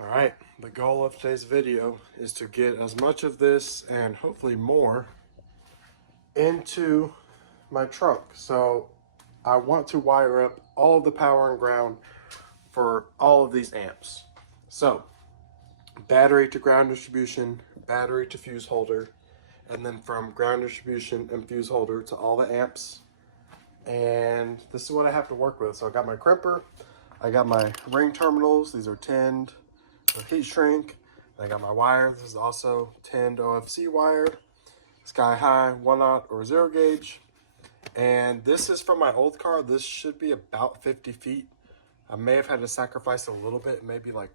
All right, the goal of today's video is to get as much of this and hopefully more into my trunk. So I want to wire up all of the power and ground for all of these amps. So battery to ground distribution, battery to fuse holder, and then from ground distribution and fuse holder to all the amps. And this is what I have to work with. So I got my crimper, I got my ring terminals, these are tinned, the heat shrink. I got my wire. This is also tinned OFC wire, sky high, 1/0 or 0 gauge. And this is from my old car. This should be about 50 feet. I may have had to sacrifice a little bit, maybe like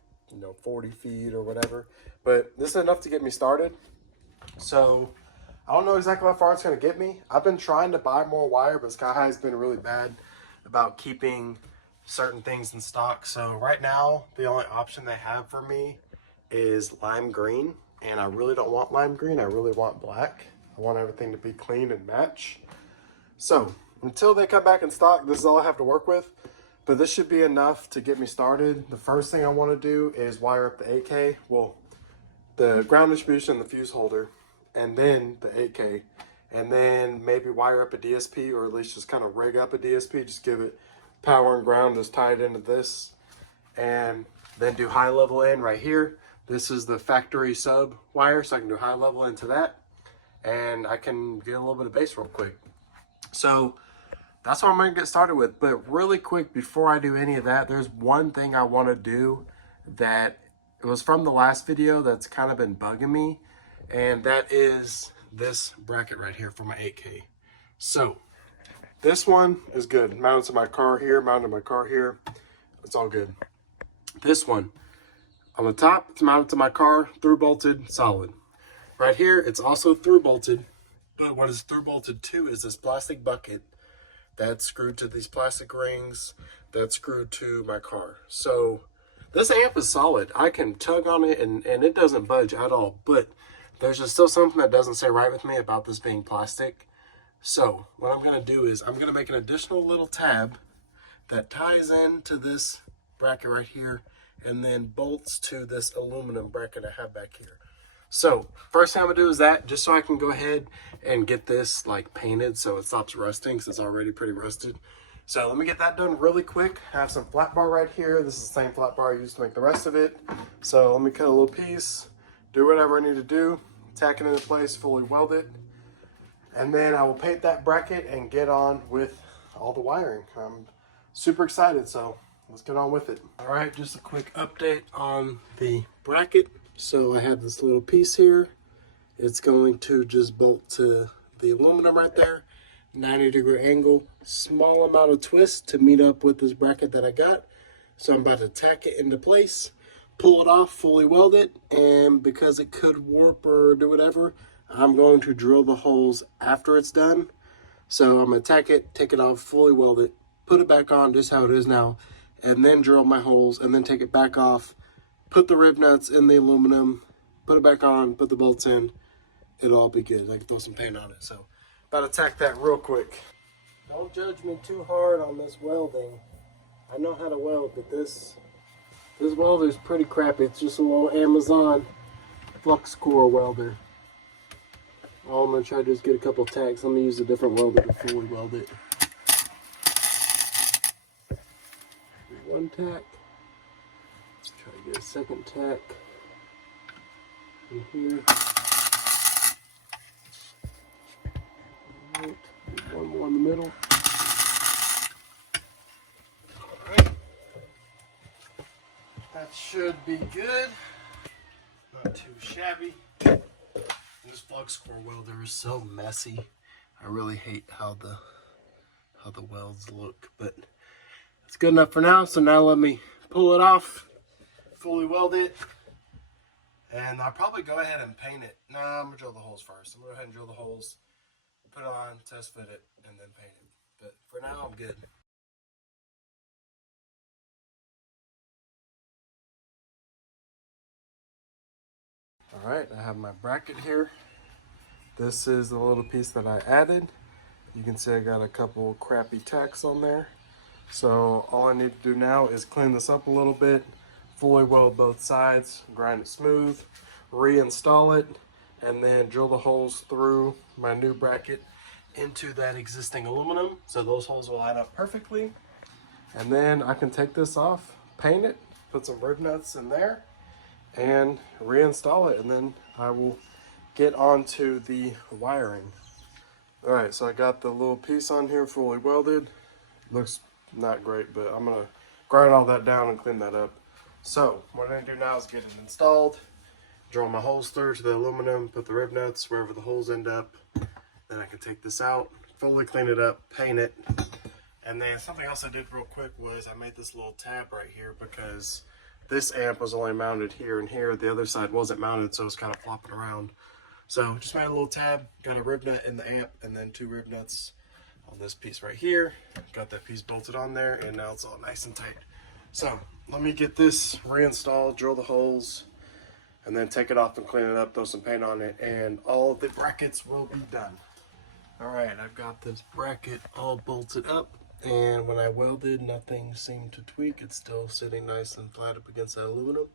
40 feet or whatever. But this is enough to get me started. So I don't know exactly how far it's going to get me. I've been trying to buy more wire, but Sky High has been really bad about keeping certain things in stock. So right now, the only option they have for me is lime green. And I really don't want lime green. I really want black. I want everything to be clean and match. So until they come back in stock, this is all I have to work with. But this should be enough to get me started. The first thing I want to do is wire up the 8K. Well, the ground distribution, the fuse holder, and then the 8K. And then maybe wire up a DSP, or at least just kind of rig up a DSP. Just give it power and ground just tied into this. And then do high level in right here. This is the factory sub wire, so I can do high level into that. And I can get a little bit of bass real quick. So that's what I'm going to get started with. But really quick, before I do any of that, there's one thing I want to do that it was from the last video that's kind of been bugging me. And that is this bracket right here for my 8K. So this one is good. Mounted to my car here, mounted to my car here. It's all good. This one on the top, it's mounted to my car, through bolted, solid. Right here, it's also through bolted. But what is through bolted to is this plastic bucket that's screwed to these plastic rings that's screwed to my car. So this amp is solid. I can tug on it and it doesn't budge at all. But there's just still something that doesn't sit right with me about this being plastic. So what I'm going to do is I'm going to make an additional little tab that ties into this bracket right here and then bolts to this aluminum bracket I have back here. So first thing I'm going to do is that, just so I can go ahead and get this like painted so it stops rusting because it's already pretty rusted. So let me get that done really quick. I have some flat bar right here. This is the same flat bar I used to make the rest of it. So let me cut a little piece, do whatever I need to do, tack it into place, fully weld it. And then I will paint that bracket and get on with all the wiring. I'm super excited, so let's get on with it. All right, just a quick update on the bracket. So I have this little piece here. It's going to just bolt to the aluminum right there. 90-degree angle, small amount of twist to meet up with this bracket that I got. So I'm about to tack it into place, pull it off, fully weld it, and because it could warp or do whatever, I'm going to drill the holes after it's done. So I'm going to tack it, take it off, fully weld it, put it back on just how it is now, and then drill my holes, and then take it back off, put the rib nuts in the aluminum, put it back on, put the bolts in. It'll all be good. I can throw some paint on it. So about to tack that real quick. Don't judge me too hard on this welding. I know how to weld, but this welder is pretty crappy. It's just a little Amazon flux core welder. All I'm going to try to do is get a couple tacks. Let me use a different welder to fully weld it. One tack. Try to get a second tack in here. Alright, one more in the middle. Alright. That should be good. Not too shabby. This flux core welder is so messy. I really hate how the welds look, but it's good enough for now. So now let me pull it off, fully weld it, and I'll probably go ahead and paint it. Nah, I'm gonna drill the holes first. I'm gonna go ahead and drill the holes, put it on, test fit it, and then paint it. But for now, I'm good. All right, I have my bracket here. This is the little piece that I added. You can see I got a couple crappy tacks on there. So all I need to do now is clean this up a little bit, fully weld both sides, grind it smooth, reinstall it, and then drill the holes through my new bracket into that existing aluminum so those holes will line up perfectly. And then I can take this off, paint it, put some rib nuts in there, and reinstall it, and then I will get onto the wiring. All right, so I got the little piece on here fully welded. Looks not great, but I'm gonna grind all that down and clean that up. So what I'm gonna do now is get it installed, drill my holes through to the aluminum, put the rib nuts wherever the holes end up. Then I can take this out, fully clean it up, paint it. And then something else I did real quick was I made this little tab right here because this amp was only mounted here and here. The other side wasn't mounted, so it's kind of flopping around. So just made a little tab, got a rib nut in the amp, and then 2 rib nuts on this piece right here. Got that piece bolted on there, and now it's all nice and tight. So let me get this reinstalled, drill the holes, and then take it off and clean it up, throw some paint on it, and all of the brackets will be done. All right, I've got this bracket all bolted up, and when I welded, nothing seemed to tweak. It's still sitting nice and flat up against that aluminum.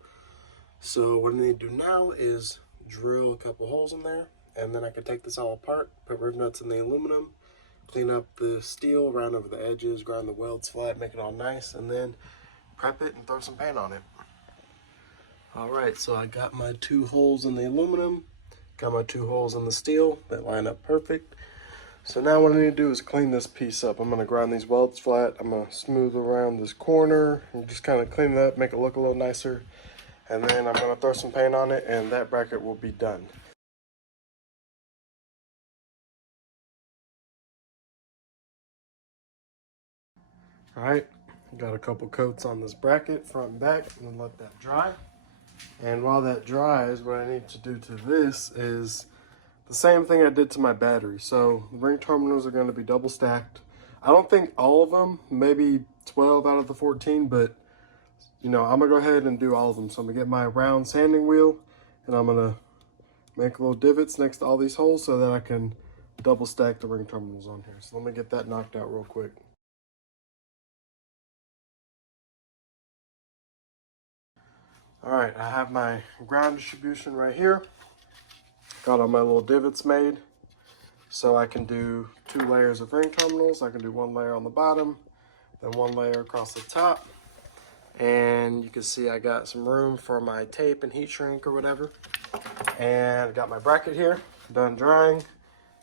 So what I need to do now is drill a couple holes in there, and then I can take this all apart, put rib nuts in the aluminum, clean up the steel, round over the edges, grind the welds flat, make it all nice, and then prep it and throw some paint on it. All right, so I got my 2 holes in the aluminum, got my 2 holes in the steel that line up perfect. So now what I need to do is clean this piece up. I'm gonna grind these welds flat, I'm gonna smooth around this corner, and just kind of clean it up, make it look a little nicer. And then I'm gonna throw some paint on it, and that bracket will be done. All right, got a couple coats on this bracket, front and back, and then let that dry. And while that dries, what I need to do to this is the same thing I did to my battery. So the ring terminals are gonna be double stacked. I don't think all of them, maybe 12 out of the 14, but you know, I'm gonna go ahead and do all of them. So I'm gonna get my round sanding wheel, and I'm gonna make little divots next to all these holes so that I can double stack the ring terminals on here. So let me get that knocked out real quick. All right, I have my ground distribution right here. Got all my little divots made. So I can do 2 layers of ring terminals. I can do 1 layer on the bottom, then 1 layer across the top. And you can see I got some room for my tape and heat shrink or whatever. And got my bracket here, done drying.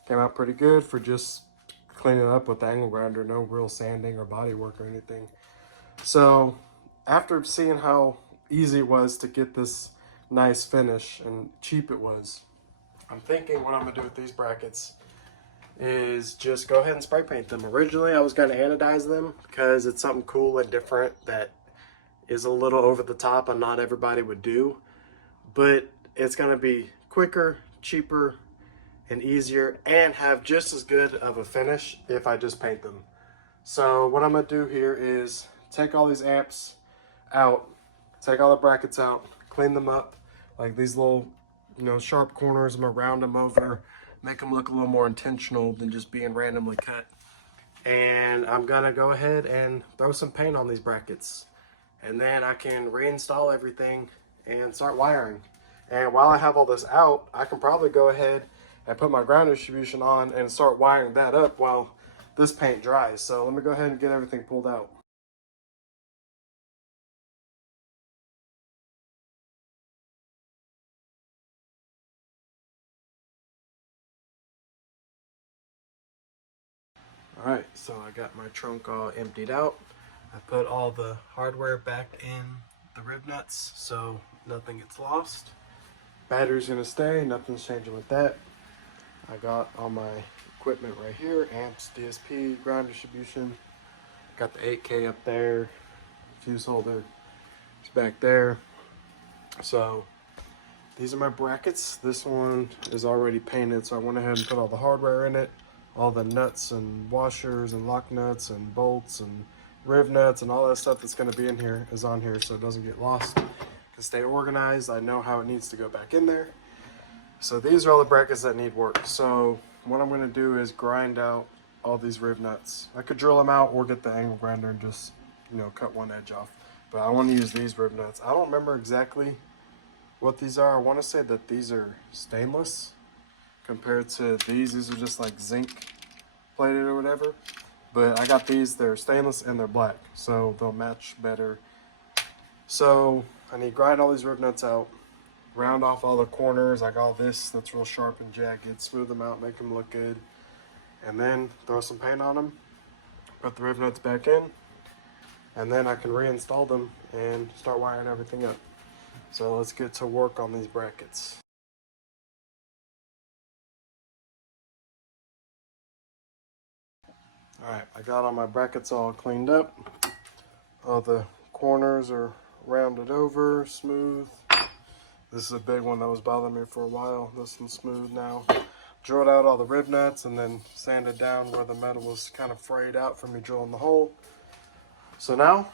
Came out pretty good for just cleaning it up with the angle grinder, no real sanding or body work or anything. So after seeing how easy it was to get this nice finish and cheap it was, I'm thinking what I'm gonna do with these brackets is just go ahead and spray paint them. Originally I was gonna anodize them because it's something cool and different that is a little over the top and not everybody would do, but it's gonna be quicker, cheaper, and easier, and have just as good of a finish if I just paint them. So what I'm gonna do here is take all these amps out, take all the brackets out, clean them up, like these little, you know, sharp corners. I'm gonna round them over, make them look a little more intentional than just being randomly cut. And I'm gonna go ahead and throw some paint on these brackets. And then I can reinstall everything and start wiring. And while I have all this out, I can probably go ahead and put my ground distribution on and start wiring that up while this paint dries. So let me go ahead and get everything pulled out. All right, so I got my trunk all emptied out. I put all the hardware back in the rib nuts so nothing gets lost. Battery's gonna stay, nothing's changing with that. I got all my equipment right here, amps, DSP, ground distribution. Got the 8K up there, fuse holder is back there. So these are my brackets. This one is already painted, so I went ahead and put all the hardware in it. All the nuts and washers and lock nuts and bolts and riv nuts and all that stuff that's gonna be in here is on here so it doesn't get lost. To stay organized, I know how it needs to go back in there. So these are all the brackets that need work. So what I'm gonna do is grind out all these riv nuts. I could drill them out or get the angle grinder and just, you know, cut one edge off. But I want to use these rib nuts. I don't remember exactly what these are. I want to say that these are stainless compared to these. These are just like zinc plated or whatever. But I got these, they're stainless and they're black, so they'll match better. So I need to grind all these rib nuts out, round off all the corners, like all this that's real sharp and jagged, smooth them out, make them look good, and then throw some paint on them, put the rib nuts back in, and then I can reinstall them and start wiring everything up. So let's get to work on these brackets. Alright, I got all my brackets all cleaned up. All the corners are rounded over, smooth. This is a big one that was bothering me for a while. This one's smooth now. Drilled out all the rib nuts and then sanded down where the metal was kind of frayed out from me drilling the hole. So now,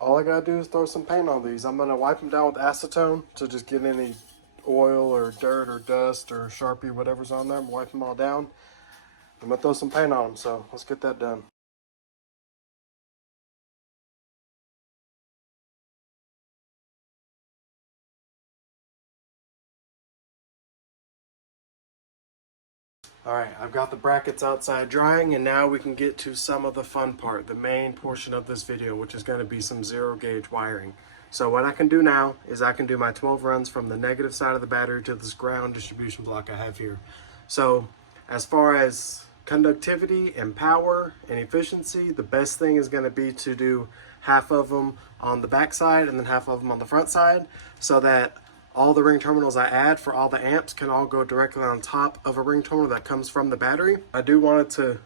all I gotta do is throw some paint on these. I'm gonna wipe them down with acetone to just get any oil or dirt or dust or Sharpie, whatever's on them, wipe them all down. I'm gonna throw some paint on them, so let's get that done. Alright, I've got the brackets outside drying, and now we can get to some of the fun part, the main portion of this video, which is going to be some zero gauge wiring. So what I can do now is I can do my 12 runs from the negative side of the battery to this ground distribution block I have here. So as far as conductivity and power and efficiency, the best thing is going to be to do half of them on the back side and then half of them on the front side, so that all the ring terminals I add for all the amps can all go directly on top of a ring terminal that comes from the battery. I do want it to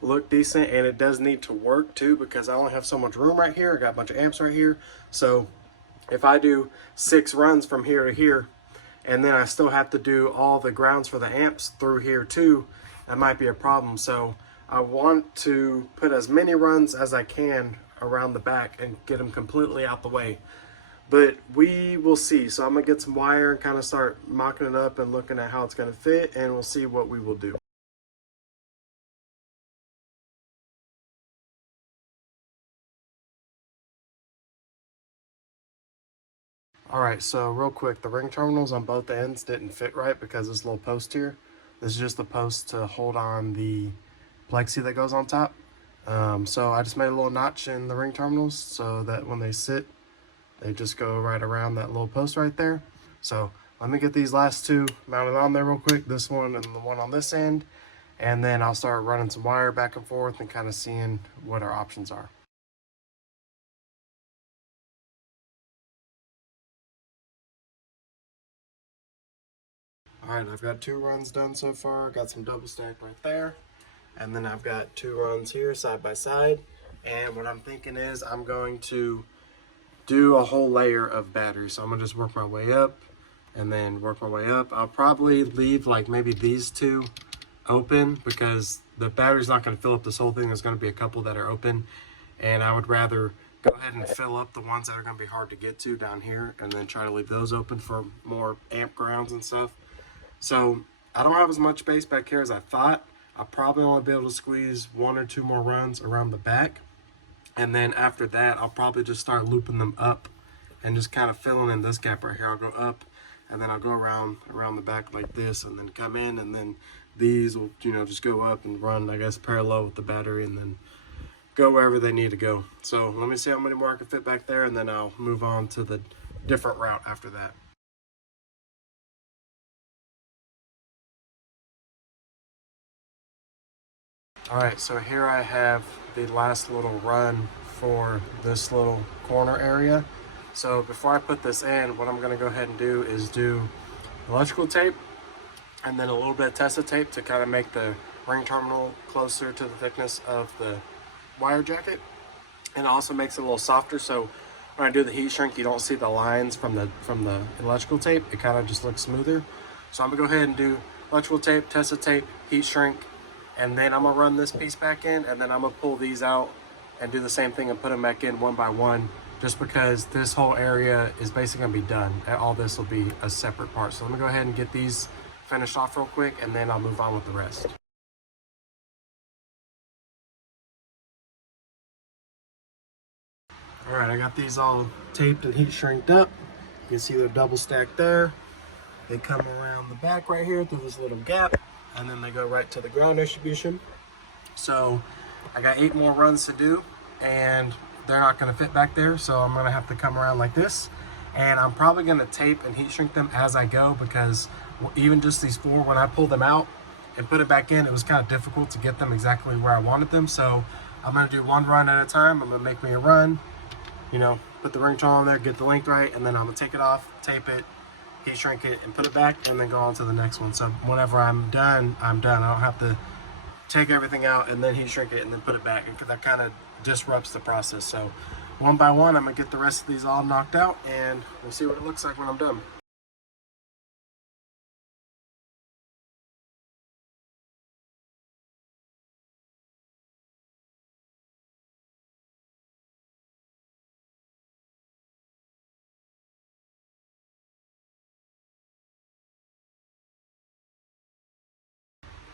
look decent, and it does need to work too, because I only have so much room right here. I got a bunch of amps right here. So if I do 6 runs from here to here, and then I still have to do all the grounds for the amps through here too, that might be a problem. So I want to put as many runs as I can around the back and get them completely out the way. But we will see. So I'm gonna get some wire and kind of start mocking it up and looking at how it's gonna fit, and we'll see what we will do. All right, so real quick, the ring terminals on both ends didn't fit right because this little post here. This is just the post to hold on the plexi that goes on top. So I just made a little notch in the ring terminals so that when they sit, they just go right around that little post right there. So let me get these last 2 mounted on there real quick, this one and the one on this end, and then I'll start running some wire back and forth and kind of seeing what our options are. All right, I've got 2 runs done so far. Got some double stack right there, and then I've got 2 runs here side by side. And what I'm thinking is I'm going to do a whole layer of battery. So I'm gonna just work my way up and then work my way up. I'll probably leave like maybe these 2 open because the battery's not gonna fill up this whole thing. There's gonna be a couple that are open, and I would rather go ahead and fill up the ones that are gonna be hard to get to down here and then try to leave those open for more amp grounds and stuff. So I don't have as much space back here as I thought. I'll probably only be able to squeeze 1 or 2 more runs around the back. And then after that, I'll probably just start looping them up and just kind of filling in this gap right here. I'll go up, and then I'll go around the back like this, and then come in, and then these will, just go up and run, I guess, parallel with the battery, and then go wherever they need to go. So let me see how many more I can fit back there, and then I'll move on to the different route after that. All right, so here I have the last little run for this little corner area. So before I put this in, what I'm gonna go ahead and do is do electrical tape and then a little bit of Tessa tape to kind of make the ring terminal closer to the thickness of the wire jacket. And it also makes it a little softer, so when I do the heat shrink, you don't see the lines from the electrical tape. It kind of just looks smoother. So I'm gonna go ahead and do electrical tape, Tessa tape, heat shrink, and then I'm gonna run this piece back in, and then I'm gonna pull these out and do the same thing and put them back in one by one, just because this whole area is basically gonna be done. All this will be a separate part. So let me go ahead and get these finished off real quick, and then I'll move on with the rest. All All right, I got these all taped and heat shrinked up. You can see they're double stacked there. They come around the back right here through this little gap, and then they go right to the ground distribution. So I got 8 more runs to do, and they're not gonna fit back there, so I'm gonna have to come around like this. And I'm probably gonna tape and heat shrink them as I go, because even just these 4, when I pulled them out and put it back in, it was kind of difficult to get them exactly where I wanted them. So I'm gonna do 1 run at a time. I'm gonna make me a run, you know, put the ring tool on there, get the length right, and then I'm gonna take it off, tape it, heat shrink it, and put it back, and then go on to the next one. So whenever I'm done, I'm done. I don't have to take everything out and then heat shrink it and then put it back, because that kind of disrupts the process. So one by one, I'm gonna get the rest of these all knocked out, and we'll see what it looks like when I'm done.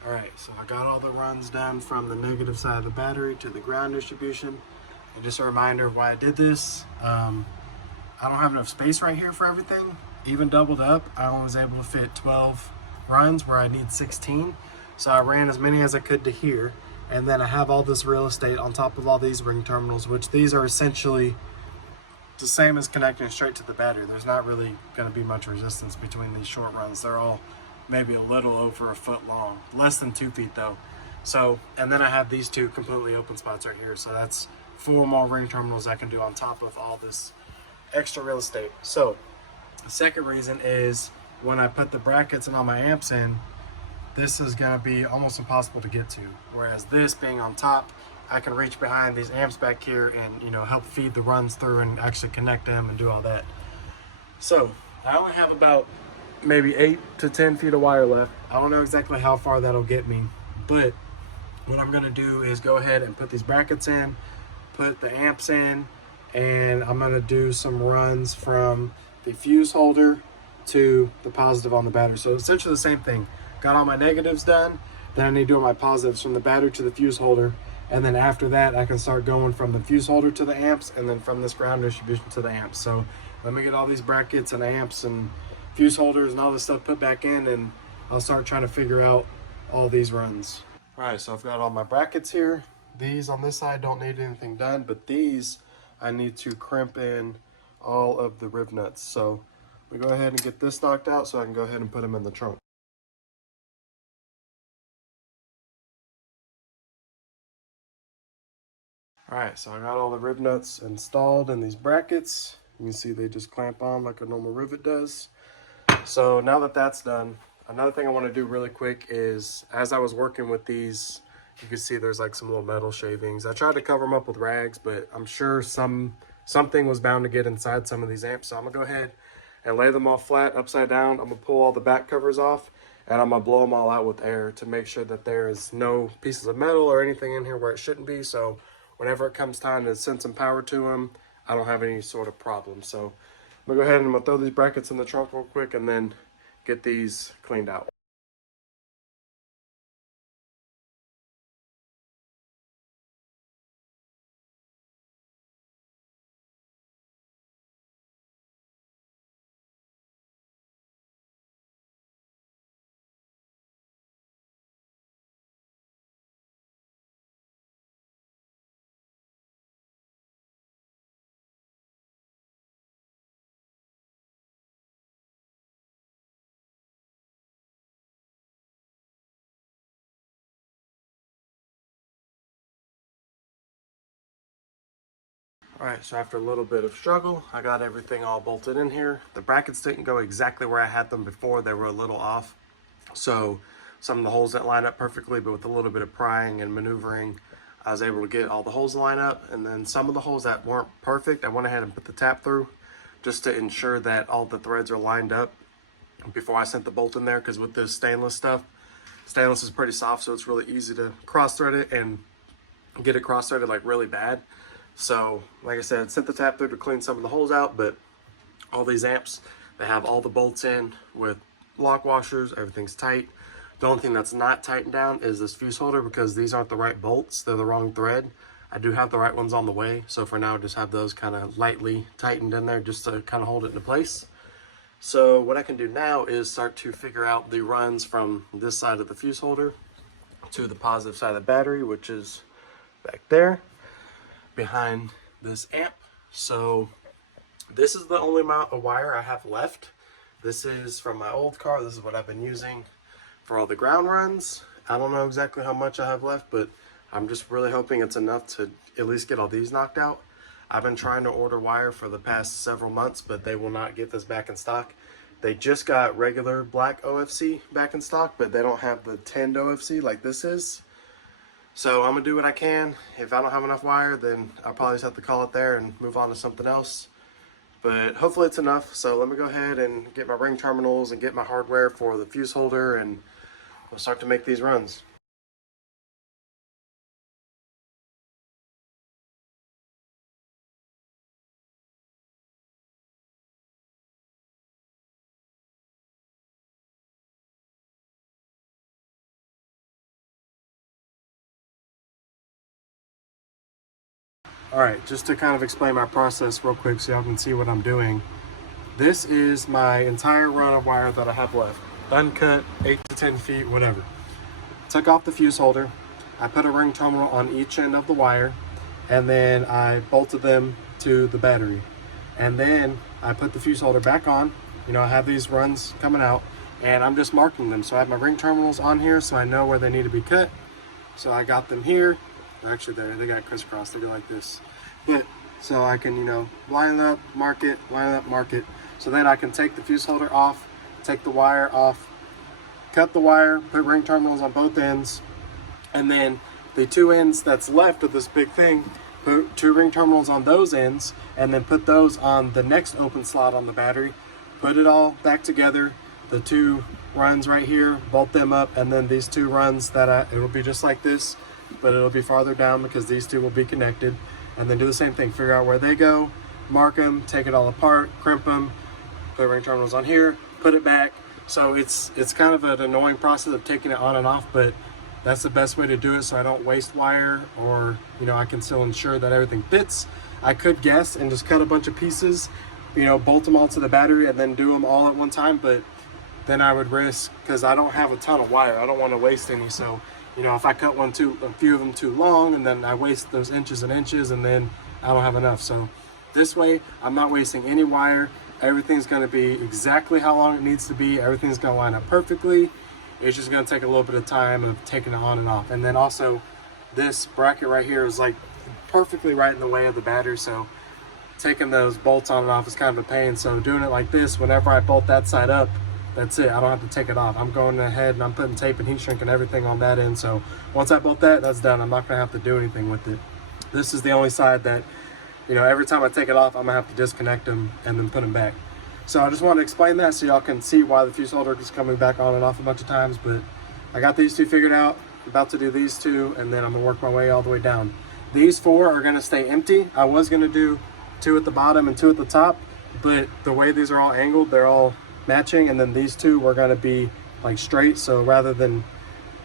All right, so I got all the runs done from the negative side of the battery to the ground distribution. And just a reminder of why I did this. I don't have enough space right here for everything. Even doubled up, I only was able to fit 12 runs where I need 16. So I ran as many as I could to here. And then I have all this real estate on top of all these ring terminals, which these are essentially the same as connecting straight to the battery. There's not really gonna be much resistance between these short runs. They're all maybe a little over a foot long, less than 2 feet though. So, and then I have these 2 completely open spots right here. So that's 4 more ring terminals I can do on top of all this extra real estate. So the second reason is when I put the brackets and all my amps in, this is gonna be almost impossible to get to. Whereas this being on top, I can reach behind these amps back here and, you know, help feed the runs through and actually connect them and do all that. So I only have about maybe 8 to 10 feet of wire left. I don't know exactly how far that'll get me, but what I'm gonna do is go ahead and put these brackets in, put the amps in, and I'm gonna do some runs from the fuse holder to the positive on the battery. So essentially the same thing. Got all my negatives done, then I need to do my positives from the battery to the fuse holder, and then after that I can start going from the fuse holder to the amps, and then from this ground distribution to the amps. So let me get all these brackets and amps and fuse holders and all this stuff put back in, and I'll start trying to figure out all these runs. All right, so I've got all my brackets here. These on this side don't need anything done, but these I need to crimp in all of the riv nuts. So we go ahead and get this knocked out so I can go ahead and put them in the trunk. All right, so I got all the riv nuts installed in these brackets. You can see they just clamp on like a normal rivet does. So now that that's done, another thing I want to do really quick is, as I was working with these, you can see there's like some little metal shavings. I tried to cover them up with rags, but I'm sure something was bound to get inside some of these amps. So I'm gonna go ahead and lay them all flat upside down. I'm gonna pull all the back covers off, and I'm gonna blow them all out with air to make sure that there is no pieces of metal or anything in here where it shouldn't be. So whenever it comes time to send some power to them, I don't have any sort of problem. So I'm gonna go ahead and I'm gonna throw these brackets in the trunk real quick and then get these cleaned out. All right, so after a little bit of struggle, I got everything all bolted in here. The brackets didn't go exactly where I had them before. They were a little off. So some of the holes didn't line up perfectly, but with a little bit of prying and maneuvering, I was able to get all the holes to line up. And then some of the holes that weren't perfect, I went ahead and put the tap through just to ensure that all the threads are lined up before I sent the bolt in there. Because with this stainless stuff, stainless is pretty soft, so it's really easy to cross thread it and get it cross threaded like really bad. So like I said, sent the tap through to clean some of the holes out, but all these amps, they have all the bolts in with lock washers, everything's tight. The only thing that's not tightened down is this fuse holder, because these aren't the right bolts, they're the wrong thread. I do have the right ones on the way, so for now just have those kind of lightly tightened in there just to kind of hold it into place. So what I can do now is start to figure out the runs from this side of the fuse holder to the positive side of the battery, which is back there behind this amp. So this is the only amount of wire I have left. This is from my old car. This is what I've been using for all the ground runs. I don't know exactly how much I have left, but I'm just really hoping it's enough to at least get all these knocked out. I've been trying to order wire for the past several months, but they will not get this back in stock. They just got regular black OFC back in stock, but they don't have the tinned OFC like this is. So I'm gonna do what I can. If I don't have enough wire, then I'll probably just have to call it there and move on to something else. But hopefully it's enough. So let me go ahead and get my ring terminals and get my hardware for the fuse holder, and we'll start to make these runs. All right, just to kind of explain my process real quick so y'all can see what I'm doing. This is my entire run of wire that I have left. Uncut, 8 to 10 feet, whatever. Took off the fuse holder. I put a ring terminal on each end of the wire, and then I bolted them to the battery. And then I put the fuse holder back on. You know, I have these runs coming out, and I'm just marking them. So I have my ring terminals on here so I know where they need to be cut. So I got them here. Actually, they got crisscrossed. They go like this. But so I can, you know, line up, mark it, line up, mark it. So then I can take the fuse holder off, take the wire off, cut the wire, put ring terminals on both ends, and then the two ends that's left of this big thing, put 2 ring terminals on those ends, and then put those on the next open slot on the battery. Put it all back together. The 2 runs right here, bolt them up, and then these 2 runs it'll be just like this, but it'll be farther down because these 2 will be connected. And then do the same thing, figure out where they go, mark them, take it all apart, crimp them, put ring terminals on here, put it back. So it's kind of an annoying process of taking it on and off, but that's the best way to do it so I don't waste wire, or, you know, I can still ensure that everything fits. I could guess and just cut a bunch of pieces, you know, bolt them all to the battery and then do them all at one time, but then I would risk, because I don't have a ton of wire, I don't want to waste any. So, you know, if I cut a few of them too long, and then I waste those inches and inches, and then I don't have enough. So this way, I'm not wasting any wire. Everything's going to be exactly how long it needs to be. Everything's going to line up perfectly. It's just going to take a little bit of time of taking it on and off. And then also, this bracket right here is like perfectly right in the way of the battery. So taking those bolts on and off is kind of a pain. So doing it like this, whenever I bolt that side up, that's it. I don't have to take it off. I'm going ahead and I'm putting tape and heat shrink and everything on that end. So once I bolt that, that's done. I'm not gonna have to do anything with it. This is the only side that, you know, every time I take it off, I'm gonna have to disconnect them and then put them back. So I just want to explain that so y'all can see why the fuse holder is coming back on and off a bunch of times. But I got these 2 figured out. I'm about to do these 2, and then I'm gonna work my way all the way down. These 4 are gonna stay empty. I was gonna do 2 at the bottom and 2 at the top, but the way these are all angled, they're all matching, and then these 2 were going to be like straight. So rather than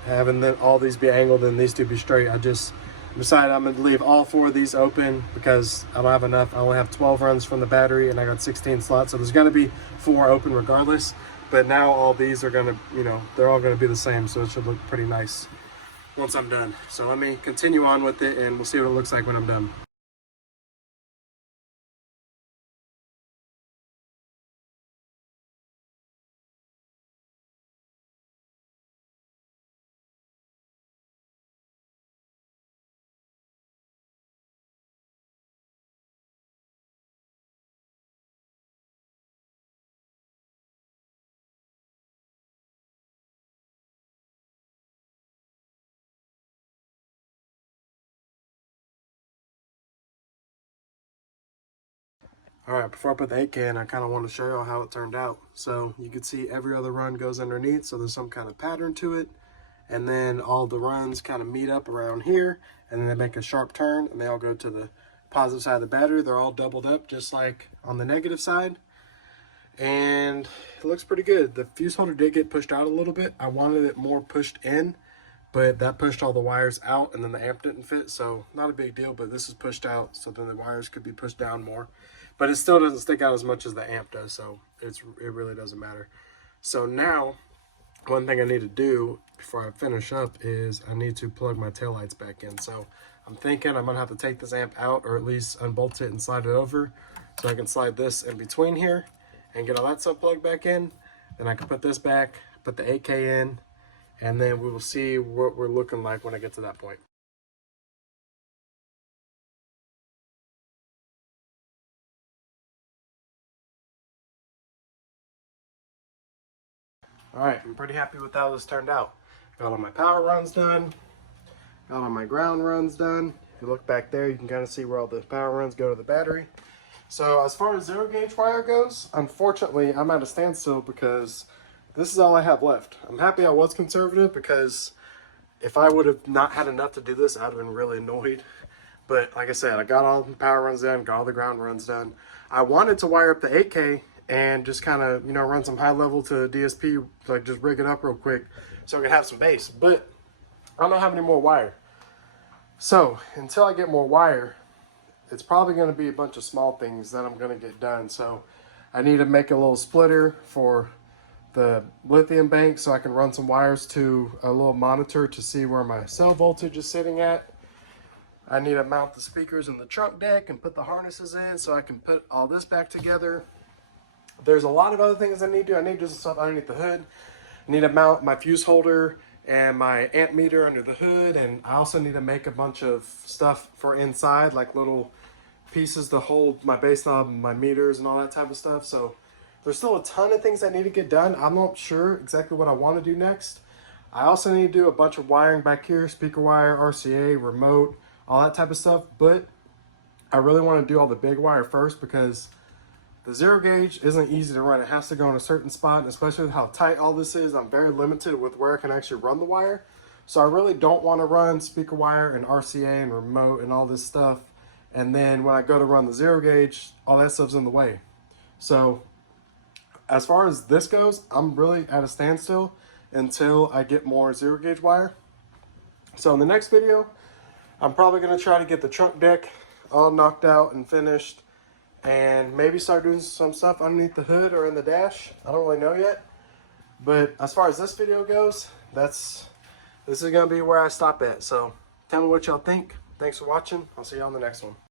having all these be angled and these 2 be straight, I just decided I'm going to leave all 4 of these open because I don't have enough. I only have 12 runs from the battery and I got 16 slots, so there's going to be 4 open regardless. But now all these are going to, you know, they're all going to be the same, so it should look pretty nice once I'm done. So let me continue on with it and we'll see what it looks like when I'm done. All right, before I put the 8K in, I kind of want to show you how it turned out. So you can see every other run goes underneath, so there's some kind of pattern to it. And then all the runs kind of meet up around here, and then they make a sharp turn, and they all go to the positive side of the battery. They're all doubled up, just like on the negative side. And it looks pretty good. The fuse holder did get pushed out a little bit. I wanted it more pushed in, but that pushed all the wires out and then the amp didn't fit, so not a big deal, but this is pushed out, so then the wires could be pushed down more. But it still doesn't stick out as much as the amp does, so it really doesn't matter. So now, one thing I need to do before I finish up is I need to plug my taillights back in. So I'm thinking I'm gonna have to take this amp out, or at least unbolt it and slide it over, so I can slide this in between here and get all that stuff plugged back in. Then I can put this back, put the 8K in, and then we will see what we're looking like when I get to that point. All right, I'm pretty happy with how this turned out. Got all my power runs done, got all my ground runs done. If you look back there, you can kind of see where all the power runs go to the battery. So as far as 0 gauge wire goes, unfortunately, I'm at a standstill because this is all I have left. I'm happy I was conservative, because if I would have not had enough to do this, I'd have been really annoyed. But like I said, I got all the power runs done, got all the ground runs done. I wanted to wire up the 8K and just kind of, you know, run some high level to DSP, like just rig it up real quick so I could have some bass. But I don't have any more wire. So until I get more wire, it's probably going to be a bunch of small things that I'm going to get done. So I need to make a little splitter for the lithium bank so I can run some wires to a little monitor to see where my cell voltage is sitting at. I need to mount the speakers in the trunk deck and put the harnesses in so I can put all this back together. There's a lot of other things I need to do. I need to do some stuff underneath the hood. I need to mount my fuse holder and my amp meter under the hood, and I also need to make a bunch of stuff for inside, like little pieces to hold my bass knob and my meters and all that type of stuff. So there's still a ton of things I need to get done. I'm not sure exactly what I want to do next. I also need to do a bunch of wiring back here, speaker wire, RCA, remote, all that type of stuff, but I really want to do all the big wire first, because the 0 gauge isn't easy to run. It has to go in a certain spot, and especially with how tight all this is, I'm very limited with where I can actually run the wire. So I really don't want to run speaker wire and RCA and remote and all this stuff, and then when I go to run the 0 gauge, all that stuff's in the way. So as far as this goes, I'm really at a standstill until I get more 0 gauge wire. So in the next video, I'm probably going to try to get the trunk deck all knocked out and finished, and maybe start doing some stuff underneath the hood or in the dash. I don't really know yet. But as far as this video goes, this is going to be where I stop at. So tell me what y'all think. Thanks for watching. I'll see you on the next one.